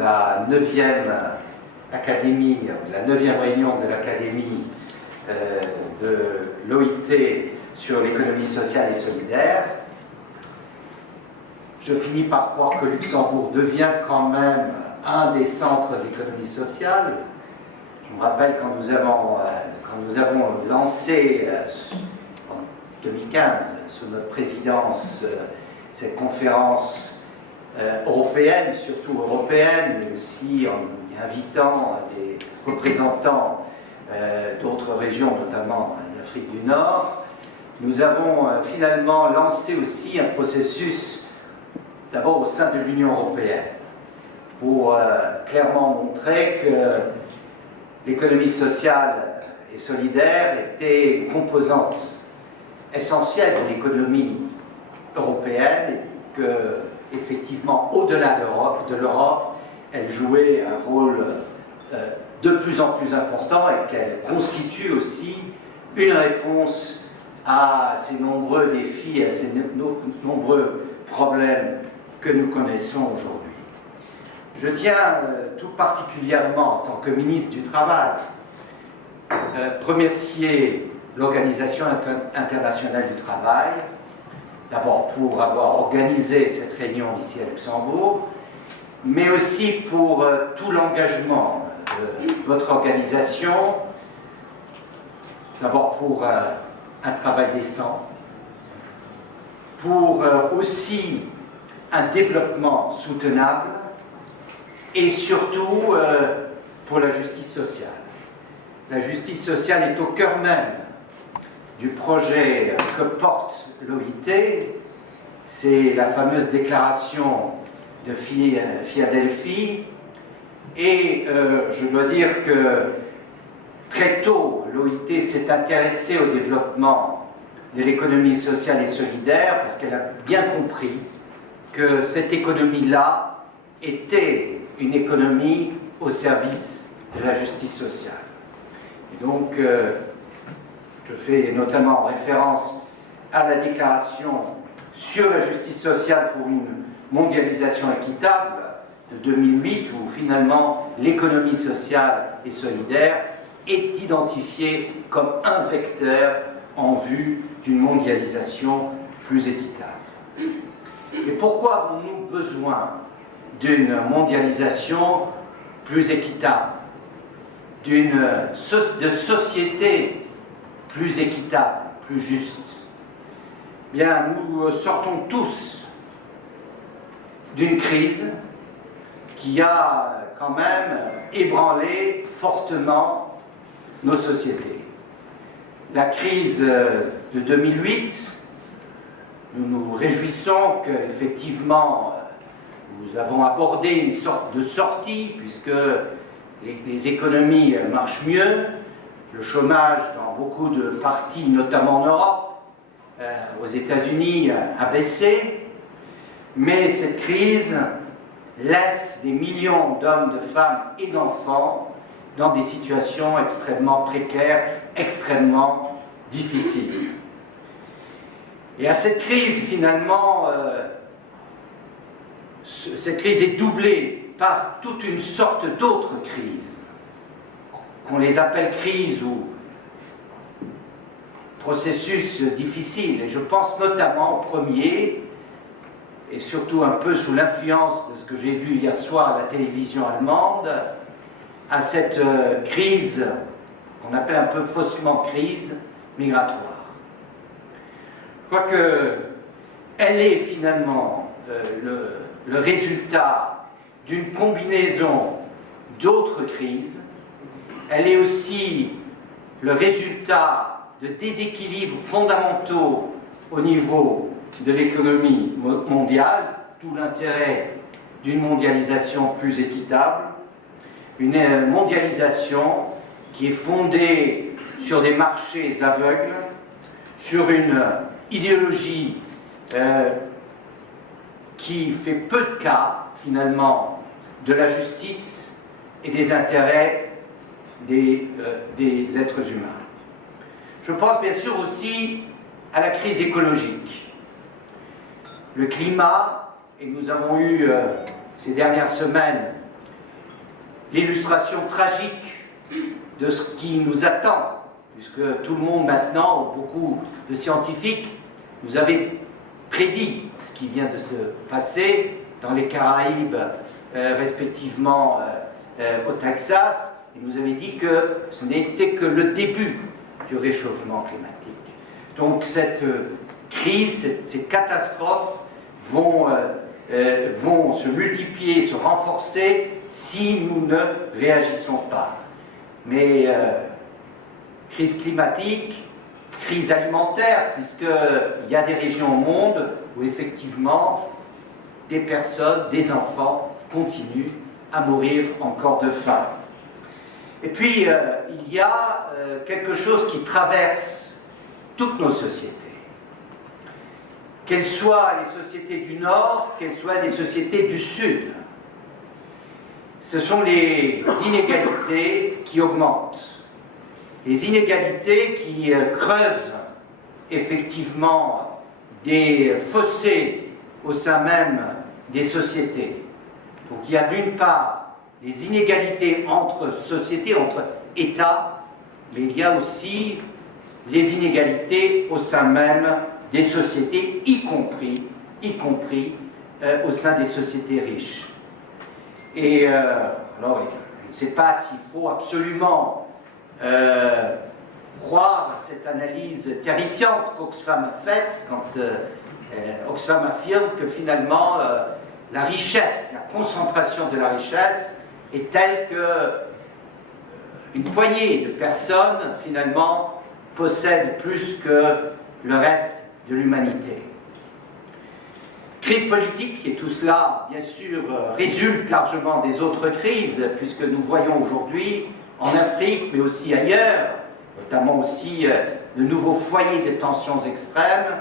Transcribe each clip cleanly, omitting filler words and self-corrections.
la 9e académie, la 9e réunion de l'académie de l'OIT sur l'économie sociale et solidaire. Je finis par croire que Luxembourg devient quand même un des centres d'économie sociale. Je me rappelle quand nous avons lancé en 2015, sous notre présidence, cette conférence européenne, surtout européenne, mais aussi en y invitant des représentants d'autres régions, notamment d'Afrique du Nord, nous avons finalement lancé aussi un processus d'abord au sein de l'Union européenne, pour clairement montrer que l'économie sociale et solidaire était une composante essentielle de l'économie européenne et que, effectivement, au-delà de l'Europe, elle jouait un rôle de plus en plus important et qu'elle constitue aussi une réponse à ces nombreux défis, à ces nombreux problèmes que nous connaissons aujourd'hui. Je tiens tout particulièrement, en tant que ministre du Travail, remercier l'Organisation internationale du travail, d'abord pour avoir organisé cette réunion ici à Luxembourg, mais aussi pour tout l'engagement de votre organisation, d'abord pour un travail décent, pour aussi un développement soutenable et surtout pour la justice sociale. La justice sociale est au cœur même du projet que porte l'OIT. C'est la fameuse déclaration de Philadelphie et je dois dire que très tôt l'OIT s'est intéressée au développement de l'économie sociale et solidaire parce qu'elle a bien compris que cette économie-là était une économie au service de la justice sociale. Et donc, je fais notamment référence à la déclaration sur la justice sociale pour une mondialisation équitable de 2008, où finalement l'économie sociale et solidaire est identifiée comme un vecteur en vue d'une mondialisation plus équitable. Et pourquoi avons-nous besoin d'une mondialisation plus équitable, de société plus équitable, plus juste? Bien, nous sortons tous d'une crise qui a quand même ébranlé fortement nos sociétés. La crise de 2008, nous nous réjouissons qu'effectivement nous avons abordé une sorte de sortie puisque les économies marchent mieux, le chômage dans beaucoup de parties, notamment en Europe, aux États-Unis, a baissé, mais cette crise laisse des millions d'hommes, de femmes et d'enfants dans des situations extrêmement précaires, extrêmement difficiles. Et à cette crise, finalement, cette crise est doublée par toute une sorte d'autres crises, qu'on les appelle crises ou processus difficiles. Et je pense notamment au premier, et surtout un peu sous l'influence de ce que j'ai vu hier soir à la télévision allemande, à cette crise qu'on appelle un peu faussement crise migratoire. Je crois qu'elle est finalement le résultat d'une combinaison d'autres crises. Elle est aussi le résultat de déséquilibres fondamentaux au niveau de l'économie mondiale, tout l'intérêt d'une mondialisation plus équitable, une mondialisation qui est fondée sur des marchés aveugles, sur une idéologie qui fait peu de cas, finalement, de la justice et des intérêts des êtres humains. Je pense bien sûr aussi à la crise écologique. Le climat, et nous avons eu ces dernières semaines l'illustration tragique de ce qui nous attend, puisque tout le monde maintenant, beaucoup de scientifiques, nous avaient prédit ce qui vient de se passer dans les Caraïbes, respectivement au Texas, et nous avait dit que ce n'était que le début du réchauffement climatique. Donc cette crise, ces catastrophes vont se multiplier, se renforcer si nous ne réagissons pas. Mais crise climatique, crise alimentaire, puisqu'il y a des régions au monde où effectivement des personnes, des enfants continuent à mourir encore de faim. Et puis il y a quelque chose qui traverse toutes nos sociétés. Qu'elles soient les sociétés du Nord, qu'elles soient les sociétés du Sud. Ce sont les inégalités qui augmentent. Les inégalités qui creusent effectivement des fossés au sein même des sociétés. Donc il y a d'une part les inégalités entre sociétés, entre États, mais il y a aussi les inégalités au sein même des sociétés, y compris au sein des sociétés riches. Et alors, je ne sais pas s'il faut absolument croire à cette analyse terrifiante qu'Oxfam a faite quand Oxfam affirme que finalement la richesse, la concentration de la richesse est telle que une poignée de personnes finalement possèdent plus que le reste de l'humanité. Crise politique, et tout cela, bien sûr, résulte largement des autres crises, puisque nous voyons aujourd'hui, en Afrique, mais aussi ailleurs, notamment aussi de nouveaux foyers de tensions extrêmes,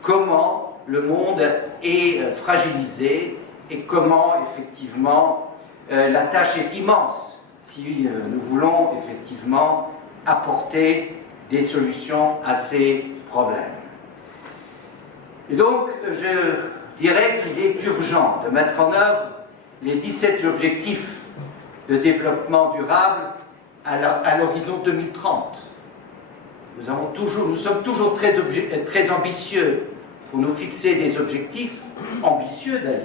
comment le monde est fragilisé et comment, effectivement, la tâche est immense si nous voulons, effectivement, apporter des solutions à ces problèmes. Et donc, je dirais qu'il est urgent de mettre en œuvre les 17 objectifs de développement durable à l'horizon 2030. Nous sommes toujours très ambitieux pour nous fixer des objectifs, ambitieux d'ailleurs,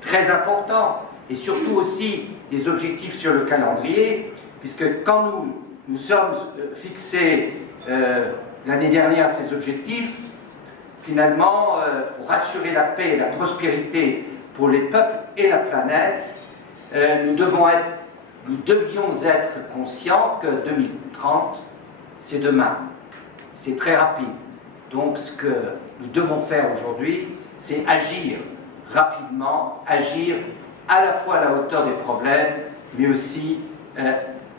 très importants, et surtout aussi des objectifs sur le calendrier, puisque quand nous sommes fixés l'année dernière ces objectifs, finalement, pour assurer la paix et la prospérité pour les peuples et la planète, nous devions être conscients que 2030, c'est demain. C'est très rapide. Donc ce que nous devons faire aujourd'hui, c'est agir rapidement, agir à la fois à la hauteur des problèmes, mais aussi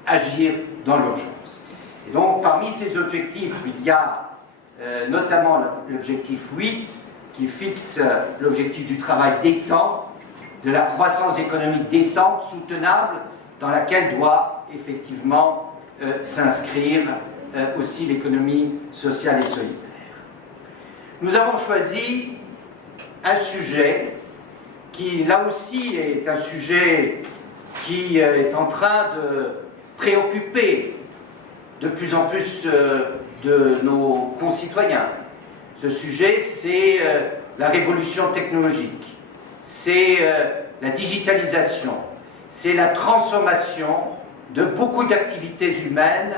agir dans l'urgence. Et donc parmi ces objectifs, il y a notamment l'objectif 8 qui fixe l'objectif du travail décent, de la croissance économique décente, soutenable, dans laquelle doit effectivement s'inscrire aussi l'économie sociale et solidaire. Nous avons choisi un sujet qui, là aussi, est un sujet qui est en train de préoccuper de plus en plus de nos concitoyens. Ce sujet, c'est la révolution technologique, c'est la digitalisation, c'est la transformation de beaucoup d'activités humaines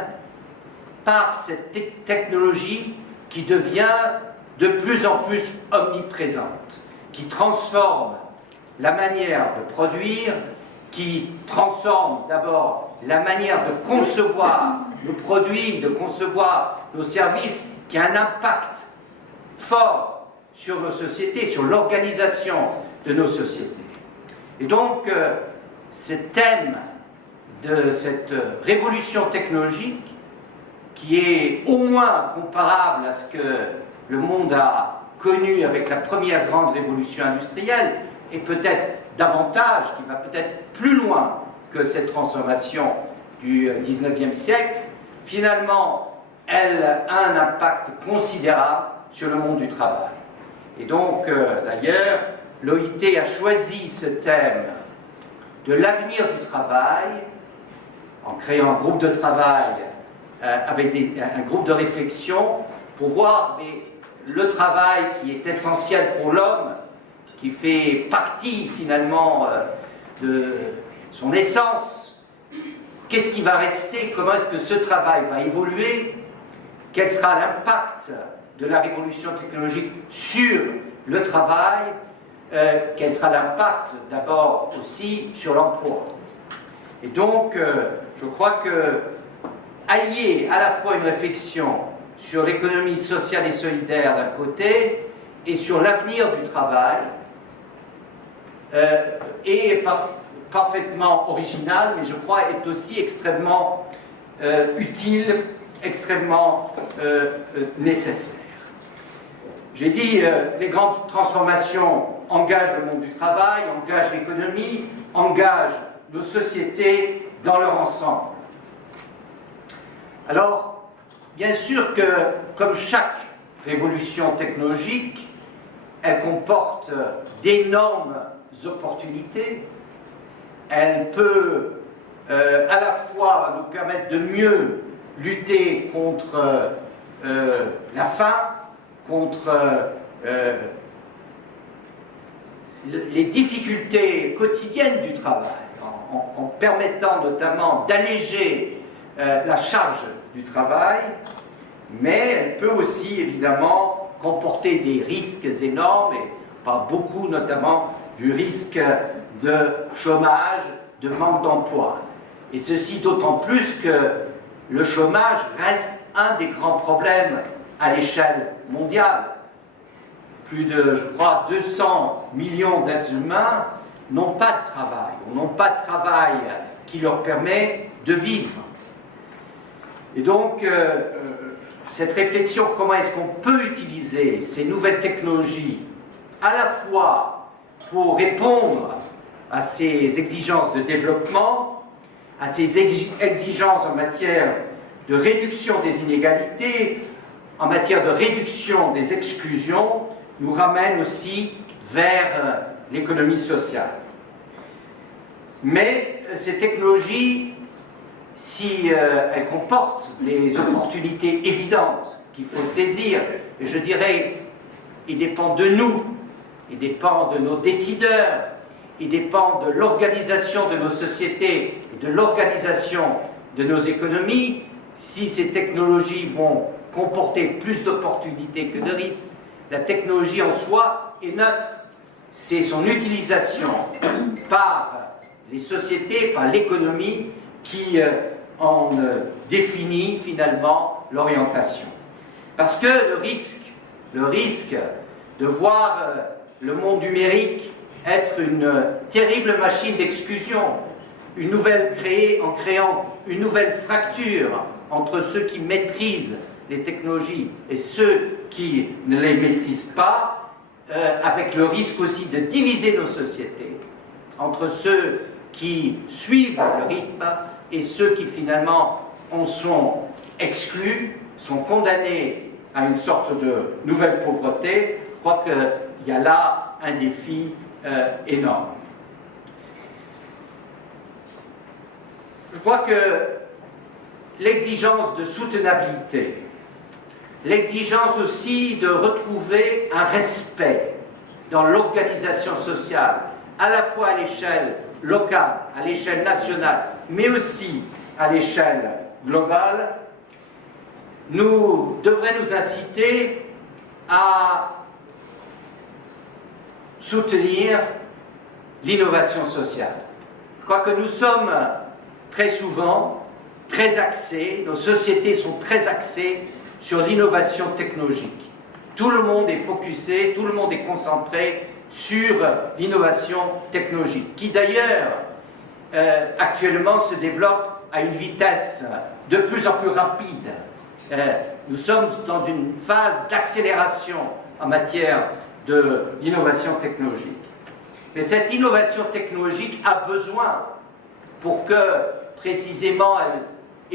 par cette technologie qui devient de plus en plus omniprésente, qui transforme la manière de produire, qui transforme d'abord la manière de concevoir nos produits, de concevoir nos services, qui a un impact fort sur nos sociétés, sur l'organisation de nos sociétés. Et donc, ce thème de cette révolution technologique, qui est au moins comparable à ce que le monde a connu avec la première grande révolution industrielle, et peut-être davantage, qui va peut-être plus loin que cette transformation du 19e siècle, finalement, elle a un impact considérable sur le monde du travail. Et donc, d'ailleurs, l'OIT a choisi ce thème de l'avenir du travail en créant un groupe de travail avec un groupe de réflexion pour voir le travail qui est essentiel pour l'homme, qui fait partie finalement de son essence. Qu'est-ce qui va rester? Comment est-ce que ce travail va évoluer? Quel sera l'impact de la révolution technologique sur le travail? Quel sera l'impact d'abord aussi sur l'emploi? Et donc, je crois que allier à la fois une réflexion sur l'économie sociale et solidaire d'un côté et sur l'avenir du travail est parfaitement original, mais je crois est aussi extrêmement utile, extrêmement nécessaire. J'ai dit, les grandes transformations engagent le monde du travail, engagent l'économie, engagent nos sociétés dans leur ensemble. Alors, bien sûr que, comme chaque révolution technologique, elle comporte d'énormes opportunités. Elle peut à la fois nous permettre de mieux lutter contre la faim, contre les difficultés quotidiennes du travail, en permettant notamment d'alléger la charge du travail, mais elle peut aussi évidemment comporter des risques énormes, et par beaucoup notamment du risque de chômage, de manque d'emploi. Et ceci d'autant plus que le chômage reste un des grands problèmes à l'échelle mondiale. Plus de, je crois, 200 millions d'êtres humains n'ont pas de travail, ou n'ont pas de travail qui leur permet de vivre. Et donc, cette réflexion, comment est-ce qu'on peut utiliser ces nouvelles technologies à la fois pour répondre à ces exigences de développement, à ces exigences en matière de réduction des inégalités, en matière de réduction des exclusions, nous ramène aussi vers l'économie sociale. Mais ces technologies, si elles comportent des opportunités évidentes qu'il faut saisir, et je dirais, il dépend de nous, il dépend de nos décideurs, il dépend de l'organisation de nos sociétés et de l'organisation de nos économies. Si ces technologies vont comporter plus d'opportunités que de risques, la technologie en soi est neutre. C'est son utilisation par les sociétés, par l'économie, qui en définit finalement l'orientation. Parce que le risque de voir le monde numérique être une terrible machine d'exclusion, en créant une nouvelle fracture entre ceux qui maîtrisent les technologies et ceux qui ne les maîtrisent pas, avec le risque aussi de diviser nos sociétés entre ceux qui suivent le rythme et ceux qui finalement en sont exclus, sont condamnés à une sorte de nouvelle pauvreté. Je crois qu'il y a là un défi énorme. Je crois que l'exigence de soutenabilité, l'exigence aussi de retrouver un respect dans l'organisation sociale, à la fois à l'échelle locale, à l'échelle nationale, mais aussi à l'échelle globale, devrait nous inciter à soutenir l'innovation sociale. Je crois que nous sommes très souvent très axés, nos sociétés sont très axées sur l'innovation technologique. Tout le monde est focusé, tout le monde est concentré sur l'innovation technologique, qui d'ailleurs actuellement se développe à une vitesse de plus en plus rapide. Nous sommes dans une phase d'accélération en matière d'innovation technologique. Mais cette innovation technologique a besoin, pour que précisément elle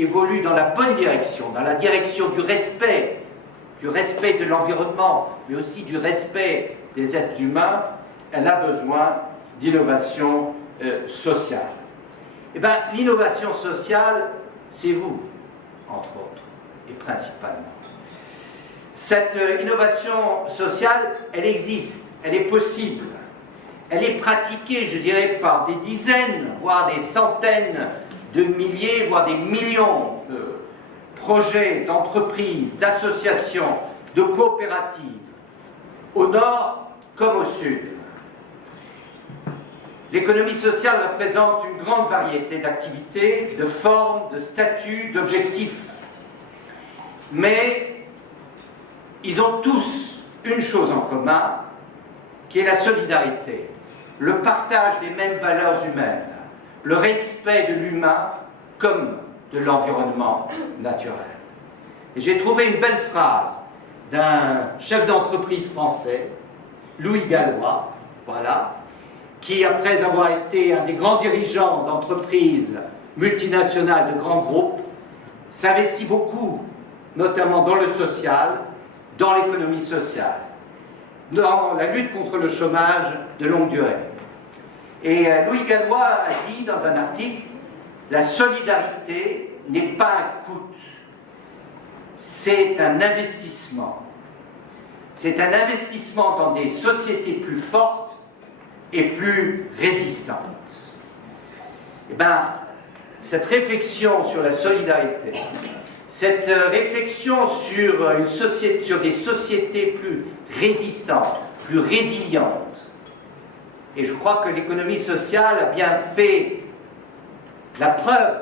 évolue dans la bonne direction, dans la direction du respect de l'environnement, mais aussi du respect des êtres humains, elle a besoin d'innovation sociale. Eh bien, l'innovation sociale, c'est vous, entre autres, et principalement. Cette innovation sociale, elle existe, elle est possible, elle est pratiquée, je dirais, par des dizaines, voire des centaines de milliers, voire des millions de projets, d'entreprises, d'associations, de coopératives, au nord comme au sud. L'économie sociale représente une grande variété d'activités, de formes, de statuts, d'objectifs. Mais ils ont tous une chose en commun, qui est la solidarité, le partage des mêmes valeurs humaines, le respect de l'humain comme de l'environnement naturel. Et j'ai trouvé une belle phrase d'un chef d'entreprise français, Louis Gallois, voilà, qui, après avoir été un des grands dirigeants d'entreprises multinationales, de grands groupes, s'investit beaucoup, notamment dans le social, dans l'économie sociale, dans la lutte contre le chômage de longue durée. Et Louis Gallois a dit dans un article, la solidarité n'est pas un coût, c'est un investissement. C'est un investissement dans des sociétés plus fortes et plus résistantes. Eh bien, cette réflexion sur la solidarité, cette réflexion sur des sociétés plus résistantes, plus résilientes, et je crois que l'économie sociale a bien fait la preuve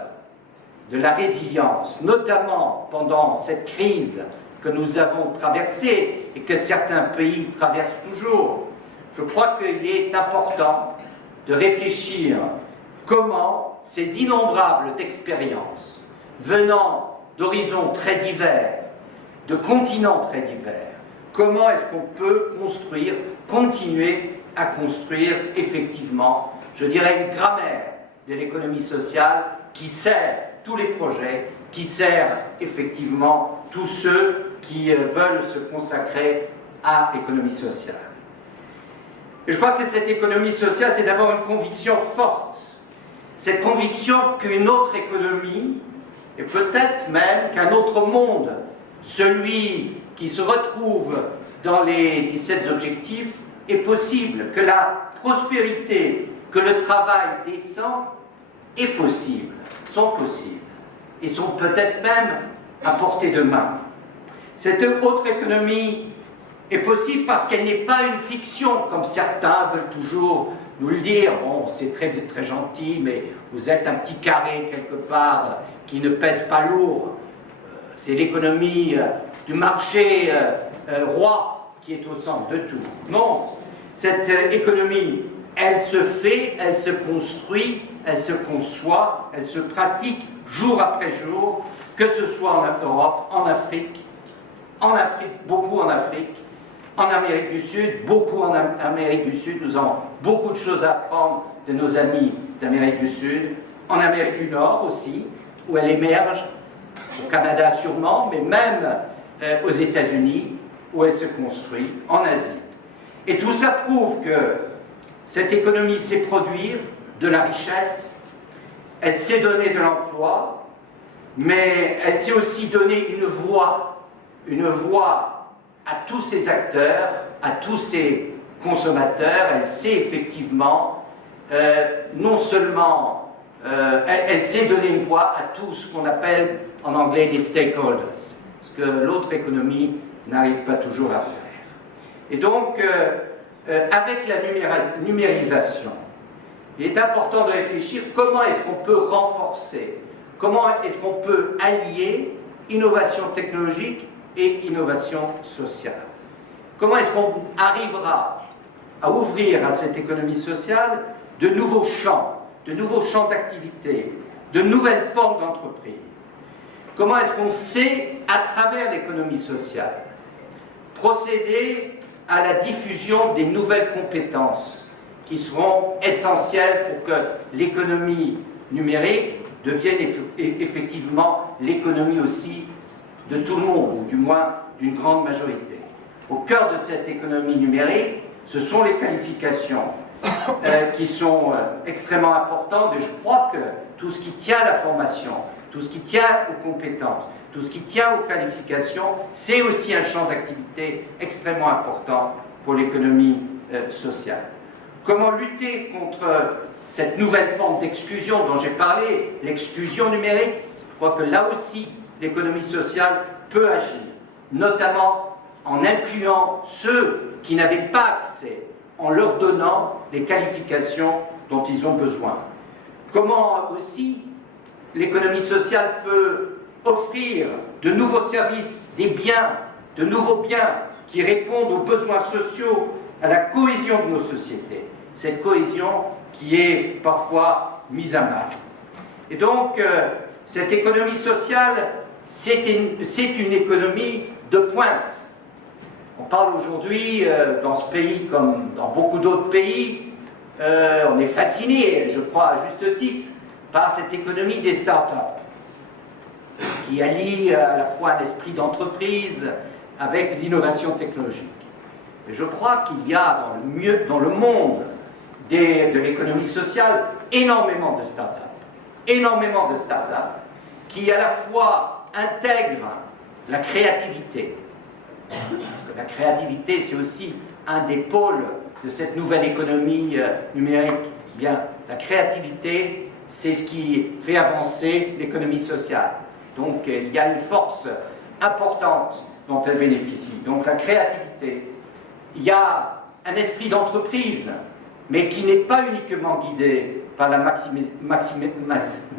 de la résilience, notamment pendant cette crise que nous avons traversée et que certains pays traversent toujours. Je crois qu'il est important de réfléchir comment ces innombrables expériences venant d'horizons très divers, de continents très divers, comment est-ce qu'on peut construire, continuer à construire effectivement, je dirais, une grammaire de l'économie sociale qui sert tous les projets, qui sert effectivement tous ceux qui veulent se consacrer à l'économie sociale. Et je crois que cette économie sociale, c'est d'abord une conviction forte, cette conviction qu'une autre économie, et peut-être même qu'un autre monde, celui qui se retrouve dans les 17 objectifs, est possible, que la prospérité, que le travail décent est possible, sont possibles, et sont peut-être même à portée de main. Cette autre économie est possible parce qu'elle n'est pas une fiction, comme certains veulent toujours nous le dire. Bon, c'est très, très gentil, mais vous êtes un petit carré quelque part qui ne pèse pas lourd. C'est l'économie du marché roi qui est au centre de tout. Non, cette économie, elle se fait, elle se construit, elle se conçoit, elle se pratique jour après jour, que ce soit en Europe, en Afrique, beaucoup en Afrique, en Amérique du Sud, beaucoup en Amérique du Sud. Nous avons beaucoup de choses à apprendre de nos amis d'Amérique du Sud, en Amérique du Nord aussi, où elle émerge, au Canada sûrement, mais même aux États-Unis, où elle se construit, en Asie. Et tout ça prouve que cette économie sait produire de la richesse, elle sait donner de l'emploi, mais elle sait aussi donner une voix à tous ces acteurs, à tous ces consommateurs. Elle sait effectivement, non seulement, elle sait donner une voix à tout ce qu'on appelle en anglais les stakeholders, ce que l'autre économie n'arrive pas toujours à faire. Et donc, avec la numérisation, il est important de réfléchir comment est-ce qu'on peut renforcer, comment est-ce qu'on peut allier innovation technologique et innovation sociale. Comment est-ce qu'on arrivera à ouvrir à cette économie sociale de nouveaux champs d'activité, de nouvelles formes d'entreprise? Comment est-ce qu'on sait, à travers l'économie sociale, procéder à la diffusion des nouvelles compétences qui seront essentielles pour que l'économie numérique devienne effectivement l'économie aussi de tout le monde, ou du moins d'une grande majorité. Au cœur de cette économie numérique, ce sont les qualifications, qui sont extrêmement importantes, et je crois que tout ce qui tient à la formation, tout ce qui tient aux compétences, tout ce qui tient aux qualifications, c'est aussi un champ d'activité extrêmement important pour l'économie sociale. Comment lutter contre cette nouvelle forme d'exclusion dont j'ai parlé, l'exclusion numérique? Je crois que là aussi, l'économie sociale peut agir, notamment en incluant ceux qui n'avaient pas accès, en leur donnant les qualifications dont ils ont besoin. Comment aussi l'économie sociale peut offrir de nouveaux services, des biens, de nouveaux biens qui répondent aux besoins sociaux, à la cohésion de nos sociétés. Cette cohésion qui est parfois mise à mal. Et donc, cette économie sociale, c'est une économie de pointe. On parle aujourd'hui, dans ce pays comme dans beaucoup d'autres pays, on est fasciné, je crois à juste titre, par cette économie des start-up, qui allie à la fois un esprit d'entreprise avec l'innovation technologique. Et je crois qu'il y a dans le monde de l'économie sociale énormément de start-up qui à la fois intègrent la créativité. Parce que la créativité, c'est aussi un des pôles de cette nouvelle économie numérique. Bien, la créativité, c'est ce qui fait avancer l'économie sociale. Donc, il y a une force importante dont elle bénéficie. Donc, la créativité. Il y a un esprit d'entreprise, mais qui n'est pas uniquement guidé par la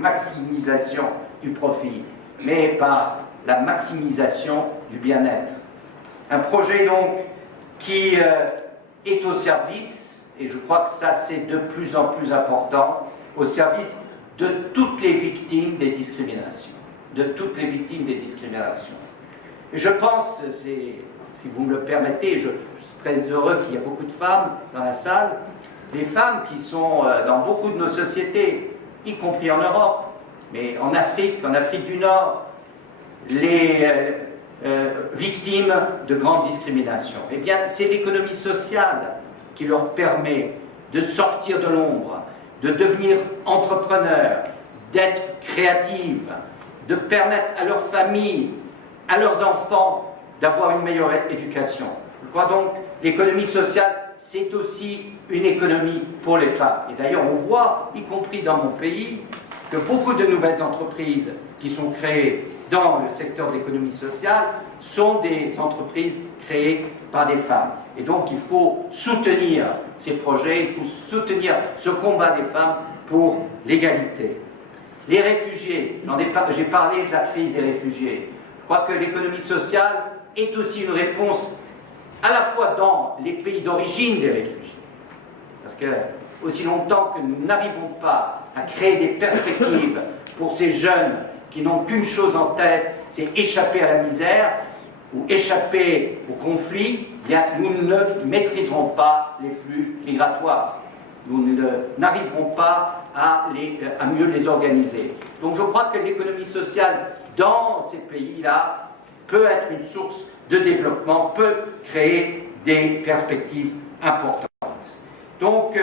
maximisation du profit, mais par la maximisation du bien-être. Un projet donc qui est au service, et je crois que ça c'est de plus en plus important, au service de toutes les victimes des discriminations. De toutes les victimes des discriminations. Et je pense, si vous me le permettez, je suis très heureux qu'il y ait beaucoup de femmes dans la salle, des femmes qui sont dans beaucoup de nos sociétés, y compris en Europe, mais en Afrique du Nord, les victimes de grandes discriminations. Eh bien, c'est l'économie sociale qui leur permet de sortir de l'ombre, de devenir entrepreneurs, d'être créatives, de permettre à leurs familles, à leurs enfants, d'avoir une meilleure éducation. Je crois donc l'économie sociale, c'est aussi une économie pour les femmes. Et d'ailleurs, on voit, y compris dans mon pays, que beaucoup de nouvelles entreprises qui sont créées dans le secteur de l'économie sociale sont des entreprises créées par des femmes. Et donc, il faut soutenir ces projets, il faut soutenir ce combat des femmes pour l'égalité. Les réfugiés, j'ai parlé de la crise des réfugiés. Je crois que l'économie sociale est aussi une réponse à la fois dans les pays d'origine des réfugiés. Parce que aussi longtemps que nous n'arrivons pas à créer des perspectives pour ces jeunes qui n'ont qu'une chose en tête, c'est échapper à la misère ou échapper au conflit, bien, nous ne maîtriserons pas les flux migratoires. Nous n'arriverons pas à mieux les organiser. Donc je crois que l'économie sociale dans ces pays-là peut être une source de développement, peut créer des perspectives importantes. Donc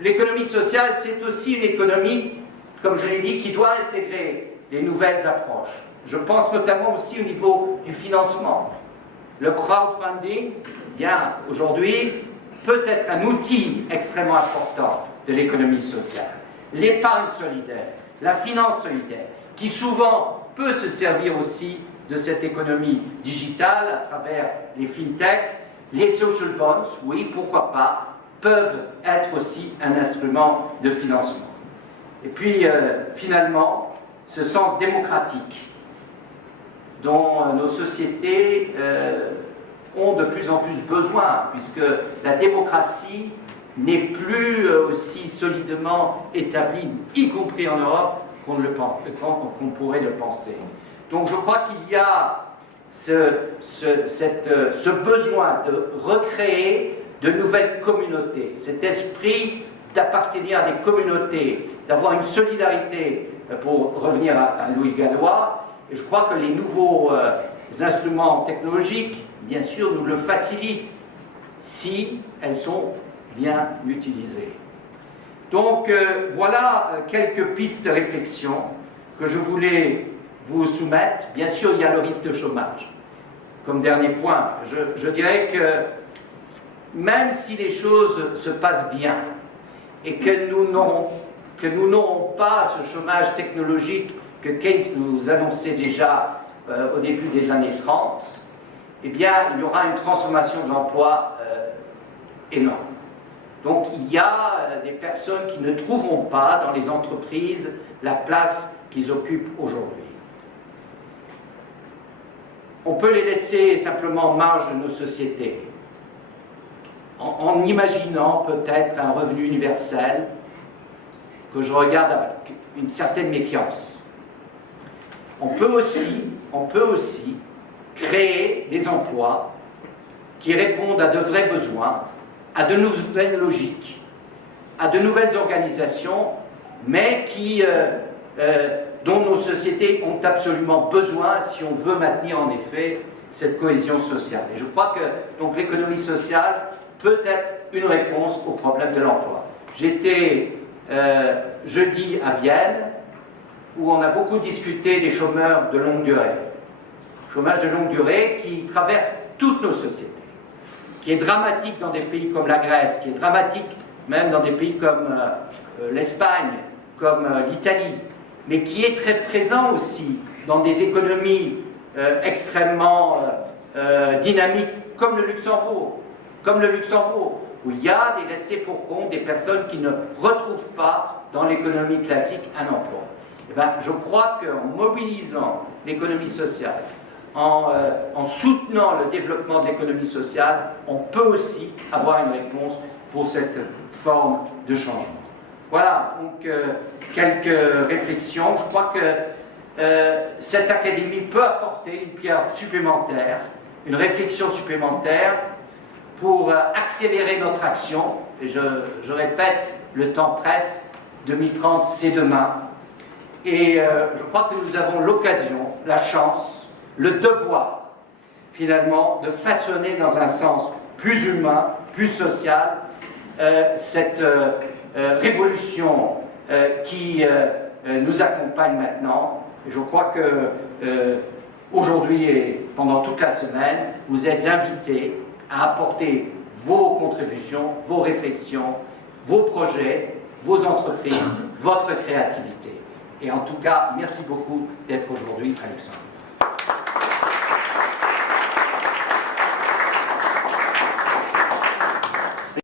l'économie sociale, c'est aussi une économie, comme je l'ai dit, qui doit intégrer les nouvelles approches. Je pense notamment aussi au niveau du financement. Le crowdfunding, bien, aujourd'hui, peut être un outil extrêmement important de l'économie sociale. L'épargne solidaire, la finance solidaire, qui souvent peut se servir aussi de cette économie digitale à travers les fintech, les social bonds, oui, pourquoi pas, peuvent être aussi un instrument de financement. Et puis, finalement, ce sens démocratique dont nos sociétés ont de plus en plus besoin, puisque la démocratie n'est plus aussi solidement établie, y compris en Europe, qu'on pourrait le penser. Donc je crois qu'il y a ce besoin de recréer de nouvelles communautés, cet esprit d'appartenir à des communautés, d'avoir une solidarité, pour revenir à Louis Gallois. Et je crois que les nouveaux instruments technologiques, bien sûr, nous le facilitent si elles sont bien utilisé. Donc voilà quelques pistes de réflexion que je voulais vous soumettre. Bien sûr, il y a le risque de chômage. Comme dernier point, je dirais que même si les choses se passent bien et que nous n'aurons pas ce chômage technologique que Keynes nous annonçait déjà au début des années 30, eh bien, il y aura une transformation de l'emploi énorme. Donc, il y a des personnes qui ne trouveront pas dans les entreprises la place qu'ils occupent aujourd'hui. On peut les laisser simplement en marge de nos sociétés, en imaginant peut-être un revenu universel que je regarde avec une certaine méfiance. On peut aussi créer des emplois qui répondent à de vrais besoins, à de nouvelles logiques, à de nouvelles organisations, mais dont nos sociétés ont absolument besoin si on veut maintenir en effet cette cohésion sociale. Et je crois que donc l'économie sociale peut être une réponse au problème de l'emploi. J'étais jeudi à Vienne, où on a beaucoup discuté des chômeurs de longue durée. Chômage de longue durée qui traverse toutes nos sociétés, qui est dramatique dans des pays comme la Grèce, qui est dramatique même dans des pays comme l'Espagne, comme l'Italie, mais qui est très présent aussi dans des économies extrêmement dynamiques comme le Luxembourg, où il y a des laissés pour compte, des personnes qui ne retrouvent pas dans l'économie classique un emploi. Eh bien, je crois qu'en mobilisant l'économie sociale, en soutenant le développement de l'économie sociale, on peut aussi avoir une réponse pour cette forme de changement. Voilà, donc quelques réflexions. Je crois que cette académie peut apporter une pierre supplémentaire, une réflexion supplémentaire pour accélérer notre action. Et je répète, le temps presse, 2030 c'est demain. Et je crois que nous avons l'occasion, la chance, le devoir, finalement, de façonner dans un sens plus humain, plus social, cette révolution qui nous accompagne maintenant. Et je crois que aujourd'hui et pendant toute la semaine, vous êtes invités à apporter vos contributions, vos réflexions, vos projets, vos entreprises, votre créativité. Et en tout cas, merci beaucoup d'être aujourd'hui à Luxembourg.